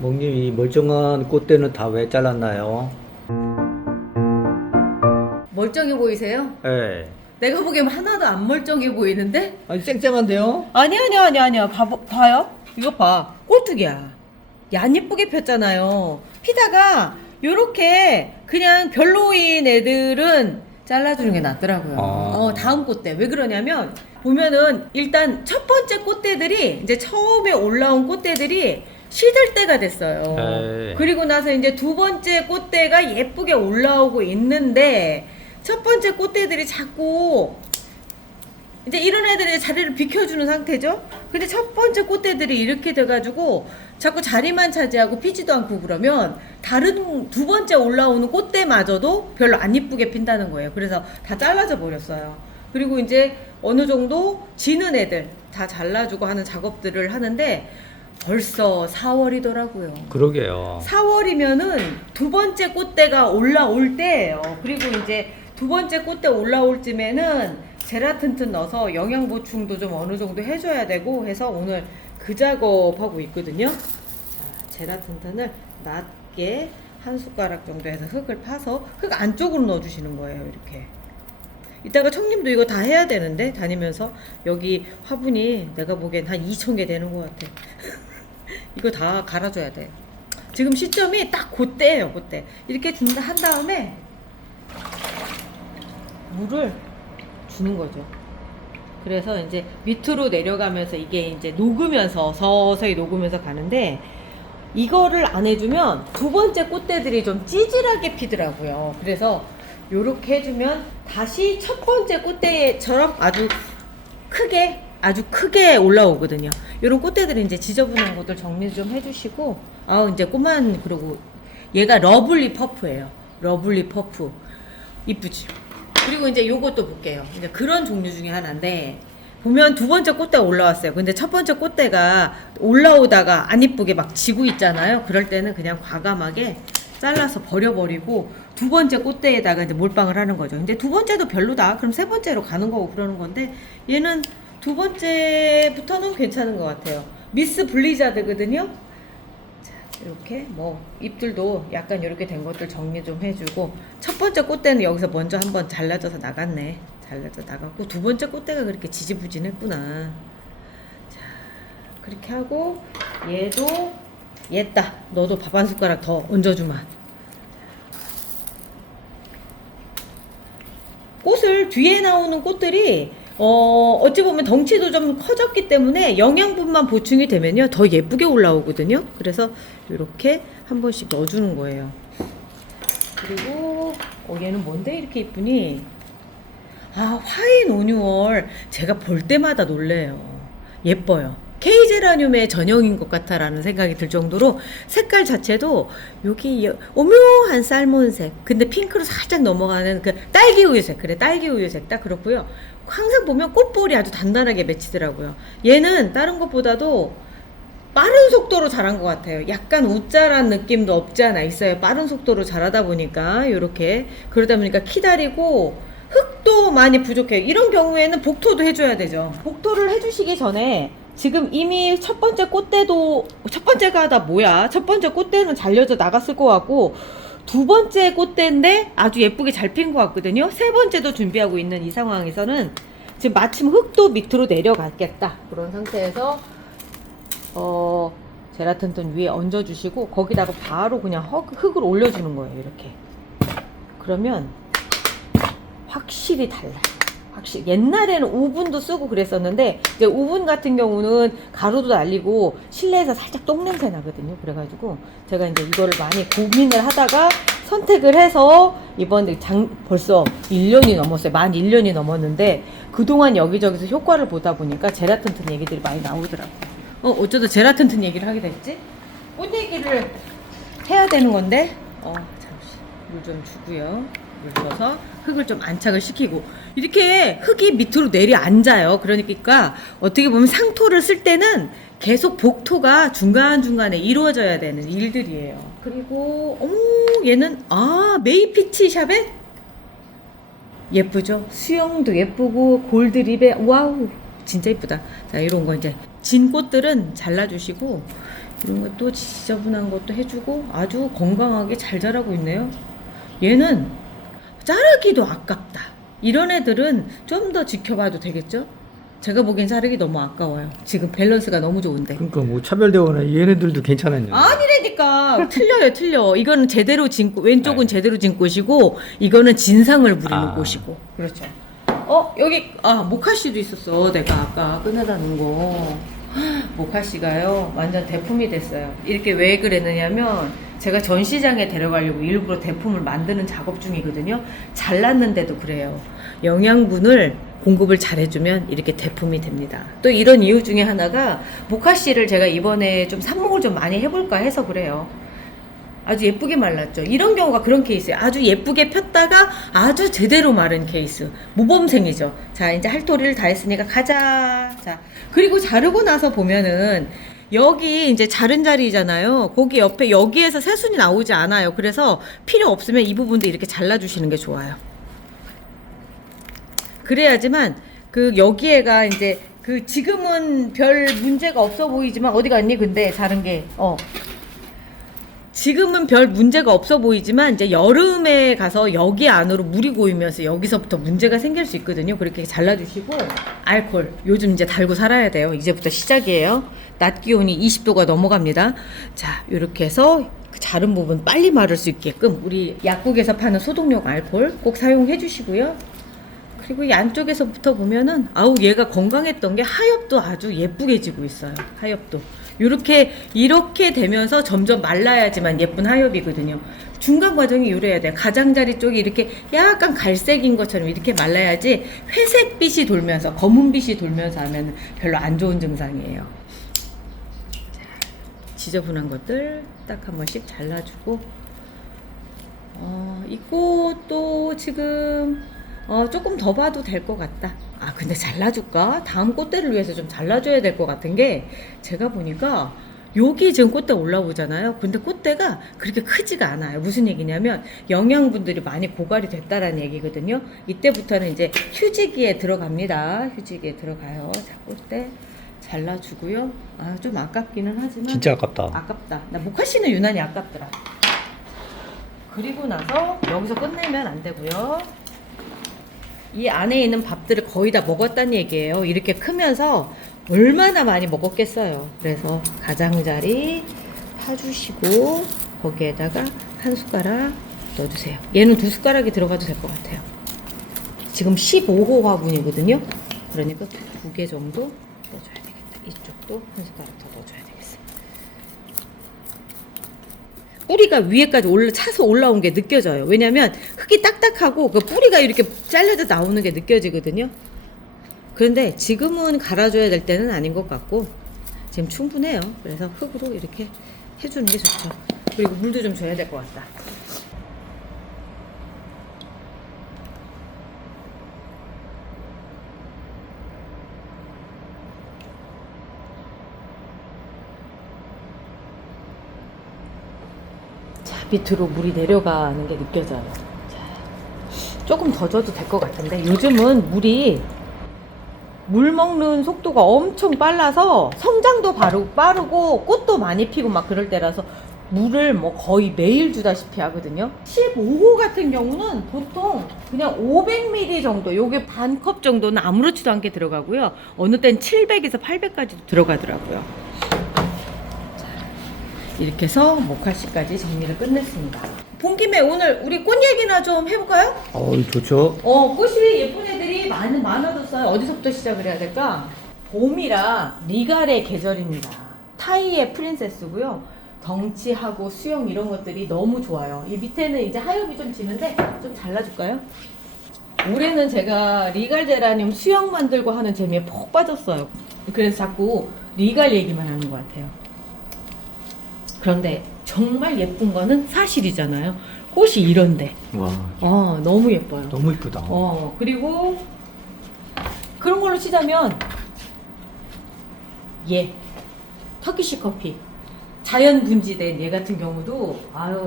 목님, 이 멀쩡한 꽃대는 다 왜 잘랐나요? 멀쩡해 보이세요? 예. 내가 보기엔 하나도 안 멀쩡해 보이는데? 아니, 쨍쨍한데요? 아니야. 봐요. 이거 봐. 꼴뚜기야. 안 예쁘게 폈잖아요. 피다가 요렇게 그냥 별로인 애들은 잘라주는 게 낫더라고요. 다음 꽃대. 왜 그러냐면 보면은 일단 첫 번째 꽃대들이 이제 처음에 올라온 꽃대들이 시들 때가 됐어요. 에이. 그리고 나서 이제 두 번째 꽃대가 예쁘게 올라오고 있는데 첫 번째 꽃대들이 자꾸 이제 이런 애들이 자리를 비켜주는 상태죠. 근데 첫 번째 꽃대들이 이렇게 돼가지고 자꾸 자리만 차지하고 피지도 않고 그러면 다른 두 번째 올라오는 꽃대마저도 별로 안 이쁘게 핀다는 거예요. 그래서 다 잘라져 버렸어요. 그리고 이제 어느 정도 지는 애들 다 잘라주고 하는 작업들을 하는데 벌써 4월이더라고요. 그러게요. 4월이면은 두 번째 꽃대가 올라올 때예요. 그리고 이제 두 번째 꽃대 올라올 쯤에는 제라튼튼 넣어서 영양 보충도 좀 어느 정도 해줘야 되고 해서 오늘 그 작업하고 있거든요. 자, 제라튼튼을 낮게 한 숟가락 정도 해서 흙을 파서 흙 안쪽으로 넣어주시는 거예요. 이렇게. 이따가 청님도 이거 다 해야 되는데 다니면서 여기 화분이 내가 보기엔 한 2,000개 되는 것 같아. 이거 다 갈아줘야 돼. 지금 시점이 딱 그때예요. 그때 이렇게 준다 한 다음에 물을 주는 거죠. 그래서 이제 밑으로 내려가면서 이게 이제 녹으면서 서서히 녹으면서 가는데 이거를 안 해주면 두 번째 꽃대들이 좀 찌질하게 피더라고요. 그래서 요렇게 해주면 다시 첫 번째 꽃대처럼 아주 크게 올라오거든요. 요런 꽃대들이 이제 지저분한 것들 정리 좀 해주시고, 이제 꽃만, 그리고 얘가 러블리 퍼프예요. 러블리 퍼프. 이쁘지? 그리고 이제 요것도 볼게요. 이제 그런 종류 중에 하나인데, 보면 두 번째 꽃대가 올라왔어요. 근데 첫 번째 꽃대가 올라오다가 안 이쁘게 막 지고 있잖아요. 그럴 때는 그냥 과감하게 잘라서 버려버리고 두 번째 꽃대에다가 이제 몰빵을 하는 거죠. 근데 두 번째도 별로다. 그럼 세 번째로 가는 거고 그러는 건데 얘는 두 번째부터는 괜찮은 것 같아요. 미스 블리자드거든요. 자, 이렇게 뭐 잎들도 약간 이렇게 된 것들 정리 좀 해주고 첫 번째 꽃대는 여기서 먼저 한번 잘라져서 나갔네. 잘라져 나갔고 두 번째 꽃대가 그렇게 지지부진했구나. 자, 그렇게 하고 얘도 얘다. 너도 밥 한 숟가락 더 얹어주마. 꽃을 뒤에 나오는 꽃들이 어찌 보면 덩치도 좀 커졌기 때문에 영양분만 보충이 되면요 더 예쁘게 올라오거든요. 그래서 이렇게 한 번씩 넣어주는 거예요. 그리고 얘는 뭔데 이렇게 이쁘니? 화인 오뉴얼. 제가 볼 때마다 놀래요. 예뻐요. K제라늄의 전형인 것 같아라는 생각이 들 정도로 색깔 자체도 여기 오묘한 살몬색, 근데 핑크로 살짝 넘어가는 그 딸기 우유색, 그래 딸기 우유색 딱 그렇고요. 항상 보면 꽃볼이 아주 단단하게 맺히더라고요. 얘는 다른 것보다도 빠른 속도로 자란 것 같아요. 약간 웃자란 느낌도 없지 않아 있어요. 빠른 속도로 자라다 보니까 이렇게 그러다 보니까 키다리고 흙도 많이 부족해요. 이런 경우에는 복토도 해줘야 되죠. 복토를 해주시기 전에 지금 이미 첫 번째 꽃대도 첫 번째가 다 뭐야? 첫 번째 꽃대는 잘려져 나갔을 것 같고 두 번째 꽃대인데 아주 예쁘게 잘 핀 것 같거든요. 세 번째도 준비하고 있는 이 상황에서는 지금 마침 흙도 밑으로 내려갔겠다. 그런 상태에서 제라튼튼 위에 얹어주시고 거기다가 바로 그냥 흙을 올려주는 거예요. 이렇게. 그러면 확실히 달라요. 확실히 옛날에는 우분도 쓰고 그랬었는데 이제 우분 같은 경우는 가루도 날리고 실내에서 살짝 똥냄새 나거든요. 그래가지고 제가 이제 이거를 많이 고민을 하다가 선택을 해서 이번에 벌써 1년이 넘었어요. 만 1년이 넘었는데 그동안 여기저기서 효과를 보다 보니까 제라튼튼 얘기들이 많이 나오더라고요. 어쩌다 제라튼튼 얘기를 하게 됐지? 꽃 얘기를 해야 되는 건데 잠시 물 좀 주고요. 물 줘서 흙을 좀 안착을 시키고 이렇게 흙이 밑으로 내려앉아요. 그러니까 어떻게 보면 상토를 쓸 때는 계속 복토가 중간중간에 이루어져야 되는 일들이에요. 그리고 얘는 메이피치 샤벳 예쁘죠? 수영도 예쁘고 골드립에 와우 진짜 예쁘다. 자, 이런 거 이제 진 꽃들은 잘라주시고 이런 것도 지저분한 것도 해주고 아주 건강하게 잘 자라고 있네요. 얘는 자르기도 아깝다. 이런 애들은 좀 더 지켜봐도 되겠죠? 제가 보기엔 자르기 너무 아까워요. 지금 밸런스가 너무 좋은데. 그러니까 뭐 차별대원은 얘네들도 괜찮았냐. 아니라니까. 틀려요, 틀려. 이거는 제대로 진 꽃, 왼쪽은 네. 제대로 진 꽃이고, 이거는 진상을 부리는 아. 꽃이고. 그렇죠. 여기, 모카씨도 있었어. 내가 아까 꺼내다 놓은 거. 모카씨가요, 완전 대품이 됐어요. 이렇게 왜 그랬느냐면, 제가 전시장에 데려가려고 일부러 대품을 만드는 작업 중이거든요. 잘랐는데도 그래요. 영양분을 공급을 잘해주면 이렇게 대품이 됩니다. 또 이런 이유 중에 하나가 모카씨를 제가 이번에 좀 삽목을 좀 많이 해볼까 해서 그래요. 아주 예쁘게 말랐죠. 이런 경우가 그런 케이스예요. 아주 예쁘게 폈다가 아주 제대로 마른 케이스. 모범생이죠. 자, 이제 할 도리를 다 했으니까 가자. 자, 그리고 자르고 나서 보면은 여기 이제 자른 자리잖아요. 거기 옆에 여기에서 새순이 나오지 않아요. 그래서 필요 없으면 이 부분도 이렇게 잘라주시는 게 좋아요. 그래야지만 그 여기에가 이제 그 지금은 별 문제가 없어 보이지만 어디 갔니? 근데 자른 게 지금은 별 문제가 없어 보이지만 이제 여름에 가서 여기 안으로 물이 고이면서 여기서부터 문제가 생길 수 있거든요. 그렇게 잘라주시고 알코올 요즘 이제 달고 살아야 돼요. 이제부터 시작이에요. 낮 기온이 20도가 넘어갑니다. 자, 이렇게 해서 그 자른 부분 빨리 마를 수 있게끔 우리 약국에서 파는 소독용 알코올 꼭 사용해 주시고요. 그리고 이 안쪽에서부터 보면은 얘가 건강했던 게 하엽도 아주 예쁘게 지고 있어요. 하엽도 이렇게 되면서 점점 말라야지만 예쁜 하엽이거든요. 중간 과정이 이래야 돼요. 가장자리 쪽이 이렇게 약간 갈색인 것처럼 이렇게 말라야지 회색빛이 돌면서 검은빛이 돌면서 하면 별로 안 좋은 증상이에요. 자, 지저분한 것들 딱 한 번씩 잘라주고 이 꽃도 지금 조금 더 봐도 될 것 같다. 근데 잘라줄까? 다음 꽃대를 위해서 좀 잘라줘야 될 것 같은 게 제가 보니까 여기 지금 꽃대 올라오잖아요. 근데 꽃대가 그렇게 크지가 않아요. 무슨 얘기냐면 영양분들이 많이 고갈이 됐다라는 얘기거든요. 이때부터는 이제 휴지기에 들어갑니다. 휴지기에 들어가요. 자, 꽃대 잘라주고요. 좀 아깝기는 하지만 진짜 아깝다. 아깝다. 나 모카씨는 유난히 아깝더라. 그리고 나서 여기서 끝내면 안 되고요. 이 안에 있는 밥들을 거의 다 먹었다는 얘기예요. 이렇게 크면서 얼마나 많이 먹었겠어요. 그래서 가장자리 파주시고 거기에다가 한 숟가락 넣어주세요. 얘는 2숟가락이 들어가도 될 것 같아요. 지금 15호 화분이거든요. 그러니까 2개 정도 넣어줘야 되겠다. 이쪽도 한 숟가락 더 넣어줘야 되겠어요. 뿌리가 위에까지 차서 올라온 게 느껴져요. 왜냐면 흙이 딱딱하고 그 뿌리가 이렇게 잘려져 나오는 게 느껴지거든요. 그런데 지금은 갈아줘야 될 때는 아닌 것 같고 지금 충분해요. 그래서 흙으로 이렇게 해주는 게 좋죠. 그리고 물도 좀 줘야 될 것 같다. 밑으로 물이 내려가는 게 느껴져요. 자, 조금 더 줘도 될 것 같은데 요즘은 물 먹는 속도가 엄청 빨라서 성장도 빠르고 꽃도 많이 피고 막 그럴 때라서 물을 뭐 거의 매일 주다시피 하거든요. 15호 같은 경우는 보통 그냥 500ml 정도, 요게 반 컵 정도는 아무렇지도 않게 들어가고요. 어느 땐 700에서 800까지도 들어가더라고요. 이렇게 해서 모카씨까지 정리를 끝냈습니다. 본 김에 오늘 우리 꽃 얘기나 좀 해볼까요? 좋죠. 꽃이 예쁜 애들이 많아졌어요. 어디서부터 시작을 해야 될까? 봄이라 리갈의 계절입니다. 타이의 프린세스고요. 덩치하고 수영 이런 것들이 너무 좋아요. 이 밑에는 이제 하엽이 좀 지는데 좀 잘라줄까요? 올해는 제가 리갈 제라늄 수영 만들고 하는 재미에 푹 빠졌어요. 그래서 자꾸 리갈 얘기만 하는 것 같아요. 그런데 정말 예쁜 거는 사실이잖아요. 꽃이 이런데. 와, 너무 예뻐요. 너무 이쁘다. 그리고 그런 걸로 치자면 터키시 커피. 자연 분지된 얘 같은 경우도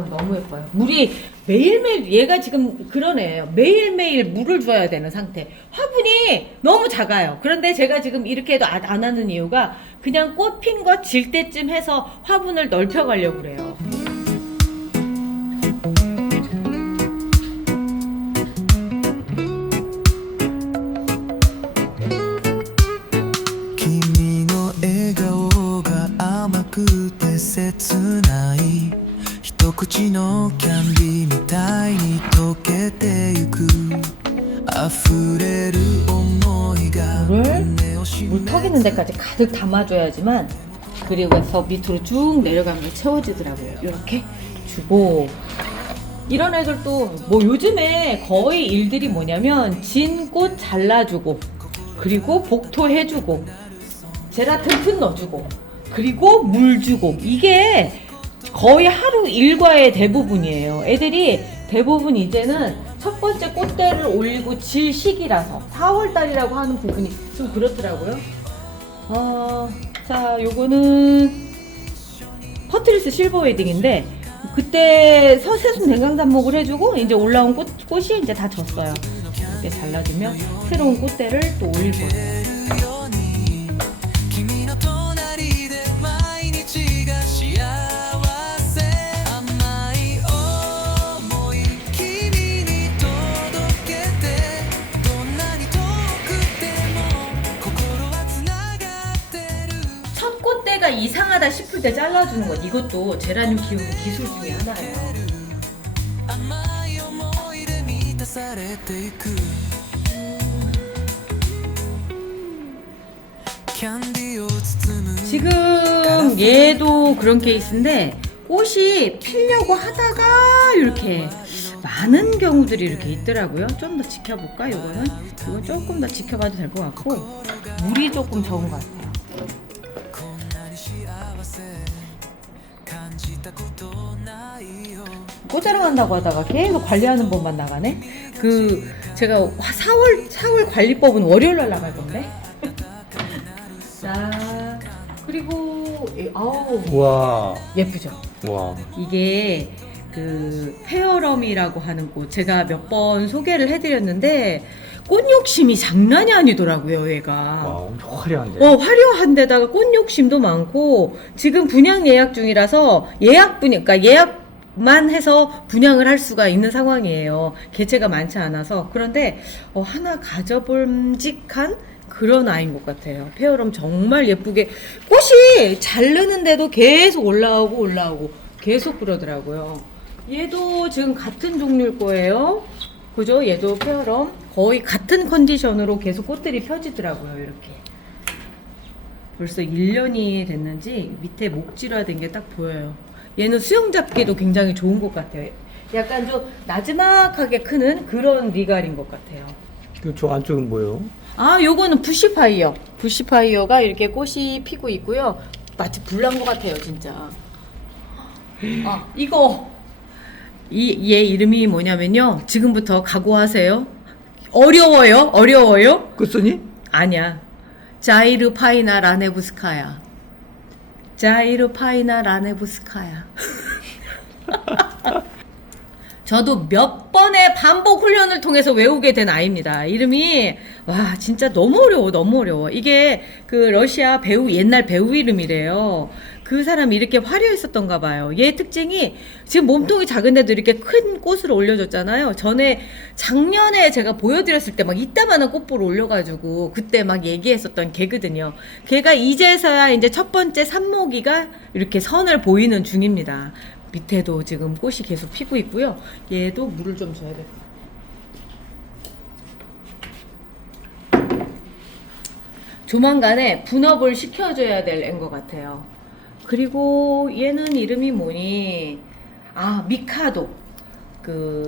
너무 예뻐요. 물이 매일매일 얘가 지금 그런 애예요. 매일매일 물을 줘야 되는 상태. 화분이 너무 작아요. 그런데 제가 지금 이렇게 해도 안 하는 이유가 그냥 꽃 핀 거 질 때쯤 해서 화분을 넓혀 가려고 그래요.君の笑顔が甘くて切ない一口のキャンディーみたいに溶けてゆく溢れる想いが 胸を締 물 め 턱 있는 데까지 가득 담아줘야지만 그리고 해서 밑으로 쭉 내려가면 채워지더라고요. 이렇게 주고 이런 애들도 뭐 요즘에 거의 일들이 뭐냐면 진 꽃 잘라주고 그리고 복토해주고 제라늄 푼 넣어주고 그리고 물 주고 이게 거의 하루 일과의 대부분이에요. 애들이 대부분 이제는 첫 번째 꽃대를 올리고 질 시기라서 4월달이라고 하는 부분이 좀 그렇더라고요. 자, 요거는 퍼트리스 실버 웨딩인데 그때 서세순 냉강단목을 해주고 이제 올라온 꽃이 이제 다 졌어요. 이렇게 잘라주면 새로운 꽃대를 또 올릴 거예요. ように君の隣で毎日が幸せ甘い想い君に届けてどんなに遠くても心はつながってる 첫 꽃대가 이상하다 싶을 때 잘라주는 것 이것도 제라늄 키우는 기술 중에 하나예요. 甘い思いで満たされていくキャンディーを包む 지금 얘도 그런 케이스인데 꽃이 피려고 하다가 이렇게 많은 경우들이 이렇게 있더라고요. 좀 더 지켜볼까? 이거는 이거 조금 더 지켜봐도 될 것 같고 물이 조금 적은 것 같아요. こんなに幸せ感じたことないよ 꽃자랑 한다고 하다가 계속 관리하는 법만 나가네. 그 제가 4월 관리법은 월요일 날 나갈 건데. 자 그리고 아우 와, 예쁘죠. 와. 이게 그 페어럼이라고 하는 꽃 제가 몇 번 소개를 해드렸는데 꽃 욕심이 장난이 아니더라고요 얘가. 와, 엄청 화려한데. 화려한 데다가 꽃 욕심도 많고 지금 분양 예약 중이라서 그러니까 예약만 해서 분양을 할 수가 있는 상황이에요. 개체가 많지 않아서. 그런데 하나 가져볼직한 그런 아이인 것 같아요. 페어럼 정말 예쁘게 꽃이 자르는데도 계속 올라오고 계속 그러더라고요. 얘도 지금 같은 종류일 거예요. 그죠? 얘도 페어럼 거의 같은 컨디션으로 계속 꽃들이 펴지더라고요. 이렇게 벌써 1년이 됐는지 밑에 목질화된 게 딱 보여요. 얘는 수영 잡기도 굉장히 좋은 것 같아요. 약간 좀 나지막하게 크는 그런 리갈인 것 같아요. 저 안쪽은 뭐예요? 요거는 부시파이어. 부시파이어가 이렇게 꽃이 피고 있고요. 마치 불난 것 같아요, 진짜. 이거. 얘 이름이 뭐냐면요. 지금부터 각오하세요. 어려워요? 끝선이? 아니야. 자이르파이나 라네부스카야. 자이르파이나 라네부스카야. 저도 몇 번의 반복 훈련을 통해서 외우게 된 아이입니다. 이름이 와 진짜 너무 어려워. 이게 그 러시아 배우 옛날 배우 이름이래요. 그 사람이 이렇게 화려했었던가 봐요. 얘 특징이 지금 몸통이 작은데도 이렇게 큰 꽃을 올려줬잖아요. 작년에 제가 보여드렸을 때 막 이따만한 꽃볼을 올려가지고 그때 막 얘기했었던 걔거든요. 걔가 이제서야 이제 첫 번째 산모기가 이렇게 선을 보이는 중입니다. 밑에도 지금 꽃이 계속 피고 있고요. 얘도 물을 좀 줘야 될 것 같아요. 조만간에 분업을 시켜줘야 될 애인 것 같아요. 그리고 얘는 이름이 뭐니? 미카도.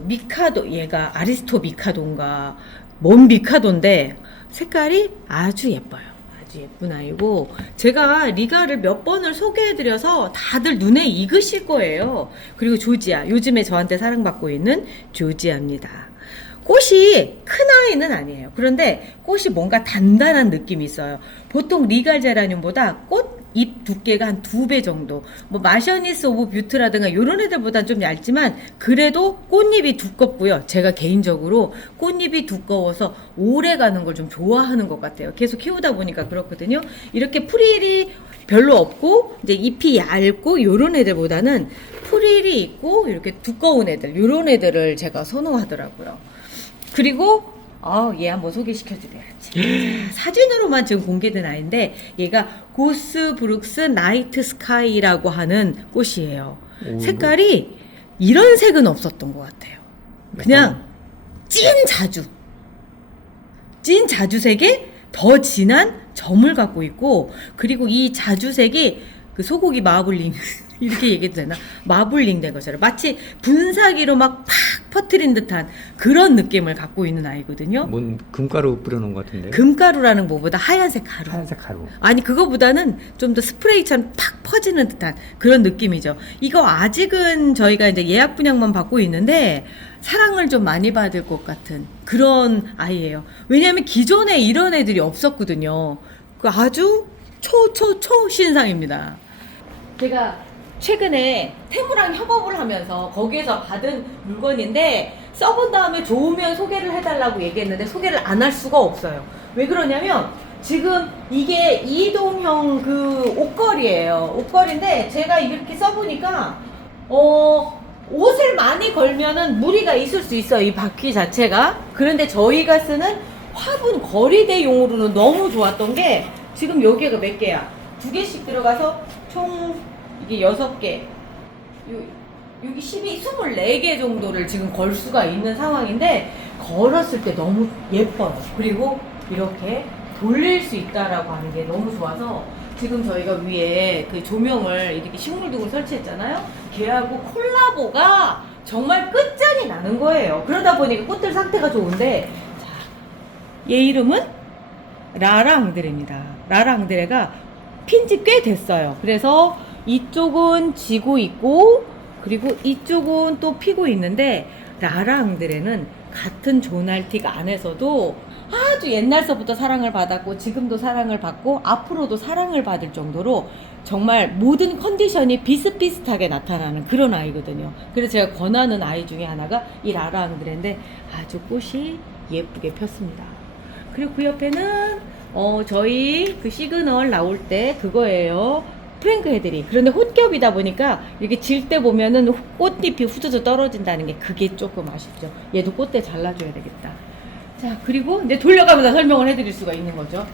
미카도. 얘가 아리스토 미카도인가? 뭔 미카도인데 색깔이 아주 예뻐요. 아주 예쁜 아이고 제가 리가를 몇 번을 소개해드려서 다들 눈에 익으실 거예요. 그리고 조지아. 요즘에 저한테 사랑받고 있는 조지아입니다. 꽃이 큰 아이는 아니에요. 그런데 꽃이 뭔가 단단한 느낌이 있어요. 보통 리갈 제라늄보다 꽃 잎 두께가 한 2배 정도. 뭐 마셔니스 오브 뷰트라든가 이런 애들보다는 좀 얇지만 그래도 꽃잎이 두껍고요. 제가 개인적으로 꽃잎이 두꺼워서 오래 가는 걸 좀 좋아하는 것 같아요. 계속 키우다 보니까 그렇거든요. 이렇게 프릴이 별로 없고 이제 잎이 얇고 이런 애들보다는 프릴이 있고 이렇게 두꺼운 애들, 이런 애들을 제가 선호하더라고요. 그리고 얘 한번 소개시켜드려야지. 사진으로만 지금 공개된 아이인데 얘가 고스 브룩스 나이트 스카이라고 하는 꽃이에요. 오, 색깔이 이런 색은 없었던 것 같아요. 그냥 찐 자주색에 더 진한 점을 갖고 있고, 그리고 이 자주색이 그 소고기 마블링 이렇게 얘기해도 되나? 마블링 된 것처럼 마치 분사기로 막 팍 퍼뜨린 듯한 그런 느낌을 갖고 있는 아이거든요. 뭔 금가루 뿌려놓은 것 같은데. 금가루라는 것보다 하얀색 가루. 하얀색 가루. 아니 그거보다는 좀 더 스프레이처럼 팍 퍼지는 듯한 그런 느낌이죠. 이거 아직은 저희가 이제 예약 분양만 받고 있는데 사랑을 좀 많이 받을 것 같은 그런 아이예요. 왜냐하면 기존에 이런 애들이 없었거든요. 그 아주 초신상입니다. 제가 최근에 테무랑 협업을 하면서 거기에서 받은 물건인데 써본 다음에 좋으면 소개를 해달라고 얘기했는데 소개를 안 할 수가 없어요. 왜 그러냐면 지금 이게 이동형 그 옷걸이에요. 옷걸이인데 제가 이렇게 써보니까 옷을 많이 걸면은 무리가 있을 수 있어요. 이 바퀴 자체가. 그런데 저희가 쓰는 화분 거리대용으로는 너무 좋았던 게 지금 여기가 몇 개야? 2개씩 들어가서 총 이게 6개. 여기 24개 정도를 지금 걸 수가 있는 상황인데 걸었을 때 너무 예뻐요. 그리고 이렇게 돌릴 수 있다라고 하는 게 너무 좋아서 지금 저희가 위에 그 조명을 이렇게 식물등을 설치했잖아요. 걔하고 콜라보가 정말 끝장이 나는 거예요. 그러다 보니까 꽃들 상태가 좋은데, 자, 얘 이름은 라라 앙드레입니다. 라라 앙드레가 핀지 꽤 됐어요. 그래서 이쪽은 지고 있고 그리고 이쪽은 또 피고 있는데, 라라 앙드레는 같은 조날틱 안에서도 아주 옛날서부터 사랑을 받았고 지금도 사랑을 받고 앞으로도 사랑을 받을 정도로 정말 모든 컨디션이 비슷비슷하게 나타나는 그런 아이거든요. 그래서 제가 권하는 아이 중에 하나가 이 라라 앙드레인데 아주 꽃이 예쁘게 폈습니다. 그리고 그 옆에는 저희 그 시그널 나올 때 그거예요. 프랭크 헤드리. 그런데 혼겹이다 보니까 이렇게 질 때 보면은 꽃잎이 후두둑 떨어진다는 게 그게 조금 아쉽죠. 얘도 꽃대 잘라줘야 되겠다. 자, 그리고 이제 돌려가면서 설명을 해드릴 수가 있는 거죠.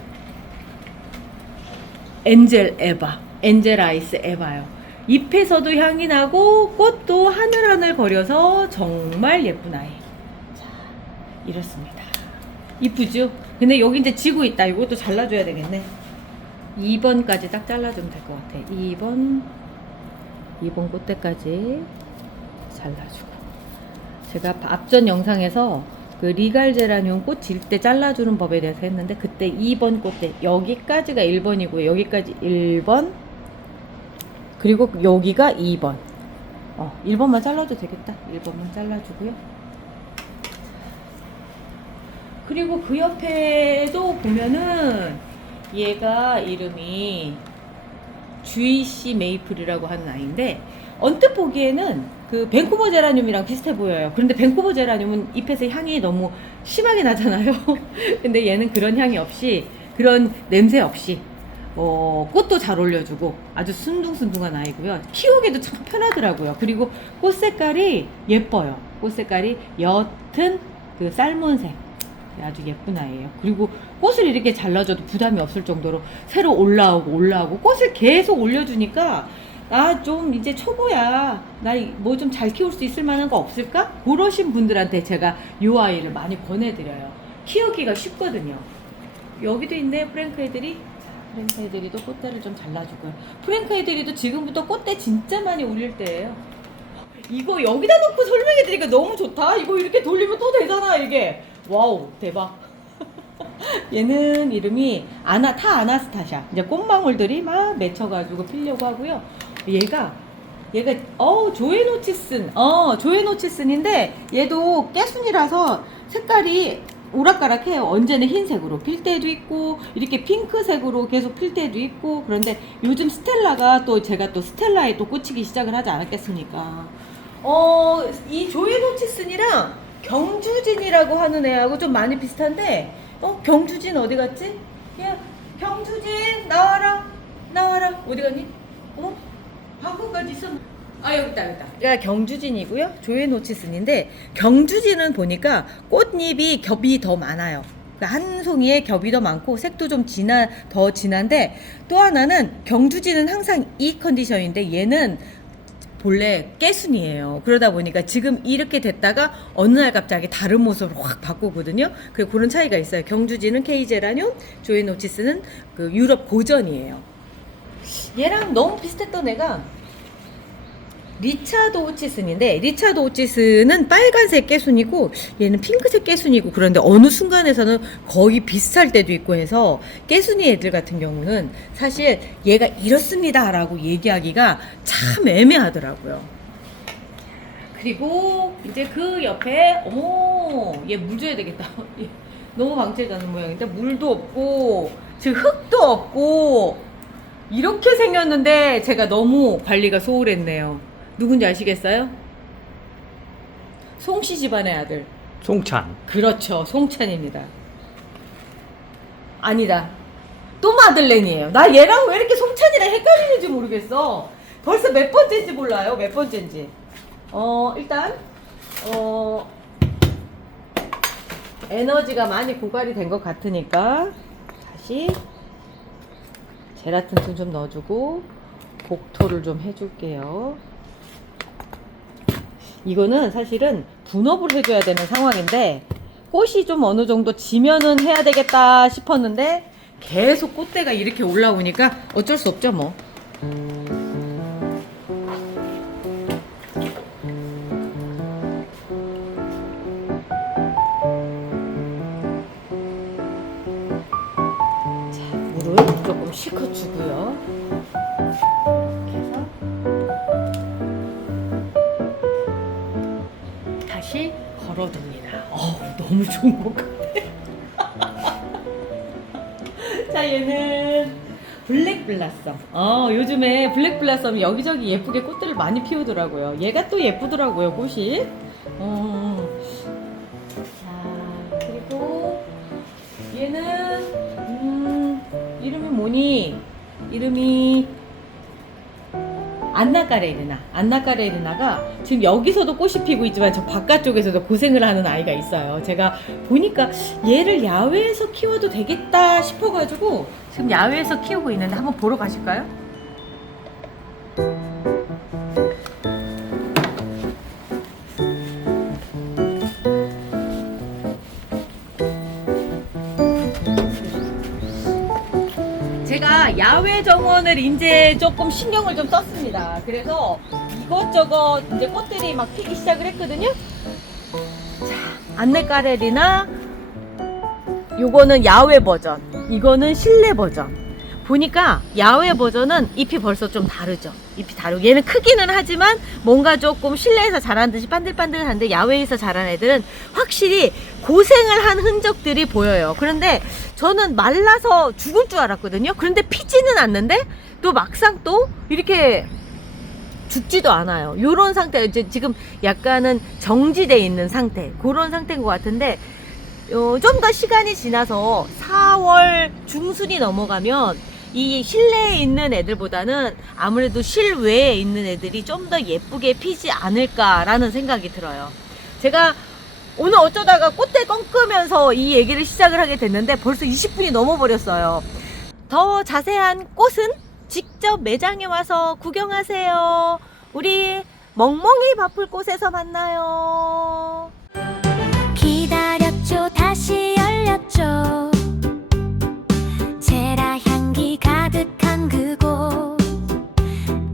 엔젤 에바, 엔젤 아이스 에바요. 잎에서도 향이 나고 꽃도 하늘하늘 거려서 정말 예쁜 아이. 자, 이렇습니다. 이쁘죠? 근데 여기 이제 지고 있다. 이것도 잘라줘야 되겠네. 2번까지 딱 잘라주면 될 것 같아. 2번 꽃대까지 잘라주고. 제가 앞전 영상에서 그 리갈 제라늄 꽃 질 때 잘라주는 법에 대해서 했는데 그때 2번 꽃대 여기까지가 1번이고요. 여기까지 1번 그리고 여기가 2번. 1번만 잘라도 되겠다. 1번만 잘라주고요. 그리고 그 옆에도 보면은 얘가 이름이 GC 메이플이라고 하는 아이인데 언뜻 보기에는 그 밴쿠버 제라늄이랑 비슷해 보여요. 그런데 밴쿠버 제라늄은 잎에서 향이 너무 심하게 나잖아요. 근데 얘는 그런 향이 없이, 그런 냄새 없이 꽃도 잘 올려주고 아주 순둥순둥한 아이고요. 키우기도 참 편하더라고요. 그리고 꽃 색깔이 예뻐요. 꽃 색깔이 옅은 그 살몬색. 아주 예쁜 아이예요. 그리고 꽃을 이렇게 잘라줘도 부담이 없을 정도로 새로 올라오고 꽃을 계속 올려주니까 좀 이제 초보야. 나 뭐 좀 잘 키울 수 있을 만한 거 없을까? 그러신 분들한테 제가 이 아이를 많이 권해드려요. 키우기가 쉽거든요. 여기도 있네, 프랭크 애들이. 프랭크 애들이도 꽃대를 좀 잘라주고요. 프랭크 애들이도 지금부터 꽃대 진짜 많이 올릴 때예요. 이거 여기다 놓고 설명해드리니까 너무 좋다. 이거 이렇게 돌리면 또 되잖아, 이게. 와우, 대박. 얘는 이름이 아나스타샤. 이제 꽃망울들이 막 맺혀가지고 피려고 하고요. 얘가 조에노치슨. 조에노치슨인데 얘도 깨순이라서 색깔이 오락가락해요. 언제는 흰색으로 필 때도 있고 이렇게 핑크색으로 계속 필 때도 있고. 그런데 요즘 스텔라가 또 제가 또 스텔라에 또 꽂히기 시작을 하지 않았겠습니까? 이 조이노치슨이랑 경주진이라고 하는 애하고 좀 많이 비슷한데, 경주진 어디 갔지? 야, 경주진 나와라, 나와라. 어디 갔니? 방금까지 있었나? 아, 여기 있다. 얘가 경주진이고요. 조에노치슨인데, 경주진은 보니까 꽃잎이 겹이 더 많아요. 그러니까 한 송이에 겹이 더 많고 색도 좀 더 진한데, 또 하나는 경주진은 항상 이 컨디션인데 얘는 본래 깨순이에요. 그러다 보니까 지금 이렇게 됐다가 어느 날 갑자기 다른 모습으로 확 바꾸거든요. 그런 차이가 있어요. 경주진은 케이제라늄, 조에노치스는 그 유럽 고전이에요. 얘랑 너무 비슷했던 애가 리차드 오치슨인데, 리차드 오치슨은 빨간색 깨순이고 얘는 핑크색 깨순이고, 그런데 어느 순간에서는 거의 비슷할 때도 있고 해서 깨순이 애들 같은 경우는 사실 얘가 이렇습니다 라고 얘기하기가 참 애매하더라고요. 그리고 이제 그 옆에 얘 물 줘야 되겠다. 너무 방치해가는 모양인데 물도 없고 지금 흙도 없고 이렇게 생겼는데 제가 너무 관리가 소홀했네요. 누군지 아시겠어요? 송씨 집안의 아들. 송찬. 그렇죠. 송찬입니다. 아니다. 또 마들렌이에요. 나 얘랑 왜 이렇게 송찬이랑 헷갈리는지 모르겠어. 벌써 몇 번째인지 몰라요. 몇 번째인지. 일단 에너지가 많이 고갈이 된 것 같으니까 다시 제라틴 좀 넣어주고 복토를 좀 해줄게요. 이거는 사실은 분업을 해줘야 되는 상황인데 꽃이 좀 어느 정도 지면은 해야 되겠다 싶었는데 계속 꽃대가 이렇게 올라오니까 어쩔 수 없죠 뭐. 자, 물을 조금 식혀주고요. 이렇게 해서 다시 걸어둡니다. 너무 좋은 것 같아. 자, 얘는 블랙블라썸. 요즘에 블랙블라썸이 여기저기 예쁘게 꽃들을 많이 피우더라고요. 얘가 또 예쁘더라고요, 꽃이. 자, 그리고 얘는 이름이 뭐니? 이름이 안나까레리나. 안나까레리나가 지금 여기서도 꽃이 피고 있지만 저 바깥쪽에서도 고생을 하는 아이가 있어요. 제가 보니까 얘를 야외에서 키워도 되겠다 싶어가지고 지금 야외에서 키우고 있는데 한번 보러 가실까요? 제가 야외 정원을 이제 조금 신경을 좀 썼습니다. 그래서 이것저것 이제 꽃들이 막 피기 시작을 했거든요. 자, 안네까레리나, 요거는 야외 버전, 이거는 실내 버전. 보니까 야외 버전은 잎이 벌써 좀 다르죠. 잎이 다르고 얘는 크기는 하지만 뭔가 조금 실내에서 자란 듯이 반들반들한데, 야외에서 자란 애들은 확실히 고생을 한 흔적들이 보여요. 그런데 저는 말라서 죽을 줄 알았거든요. 그런데 피지는 않는데 또 막상 또 이렇게 죽지도 않아요. 요런 상태, 이제 지금 약간은 정지돼 있는 상태, 그런 상태인 것 같은데 좀 더 시간이 지나서 4월 중순이 넘어가면 이 실내에 있는 애들보다는 아무래도 실외에 있는 애들이 좀 더 예쁘게 피지 않을까라는 생각이 들어요. 제가 오늘 어쩌다가 꽃대 꺾으면서 이 얘기를 시작을 하게 됐는데 벌써 20분이 넘어버렸어요. 더 자세한 꽃은 직접 매장에 와서 구경하세요. 우리 멍멍이 바쁠곳에서 만나요. 기다렸죠, 다시 열렸죠. 제라 향기 가득한 그곳.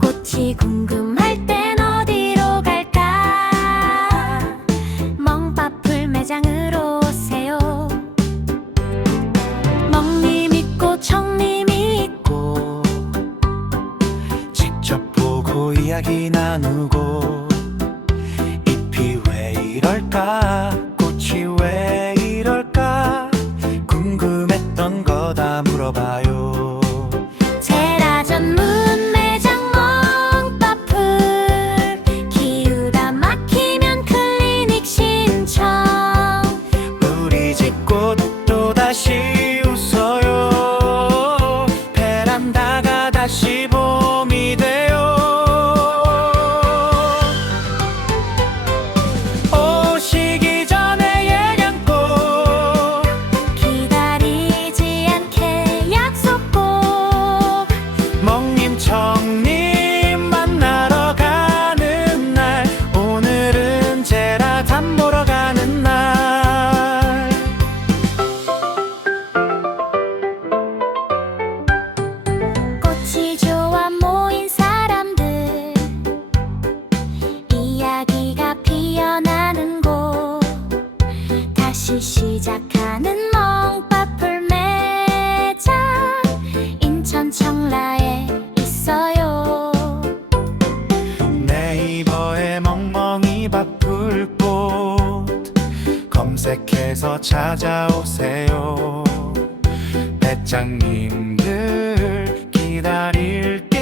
꽃이 궁금할 땐 어디로 갈까? 멍바풀 매장으로 오세요. 멍님 있고 청님이 있고, 직접 보고 이야기 나누고, 잎이 왜 이럴까, 꽃이 왜 이럴까, 검색해서 찾아오세요. 배짱님들 기다릴게요.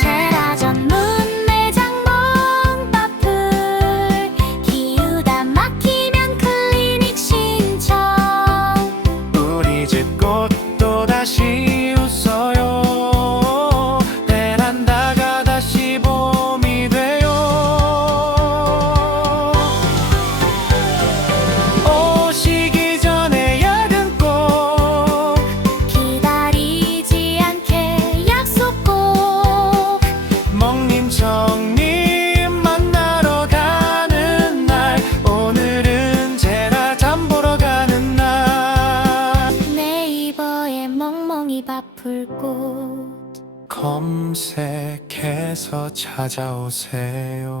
제라 전문 매장 몽바풀 기우다 막히면 클리닉 신청 우리 집 꽃도 다시 웃어요. 베란다가 다시 봄이 돼요. 오시기 전에 야근꼭 기다리지 않게 약속 꼭 멍님 청님 만나러 가는 날 오늘은 제가 장 보러 가는 날 네이버에 멍멍이 바풀꽃 검색해서 찾아오세요.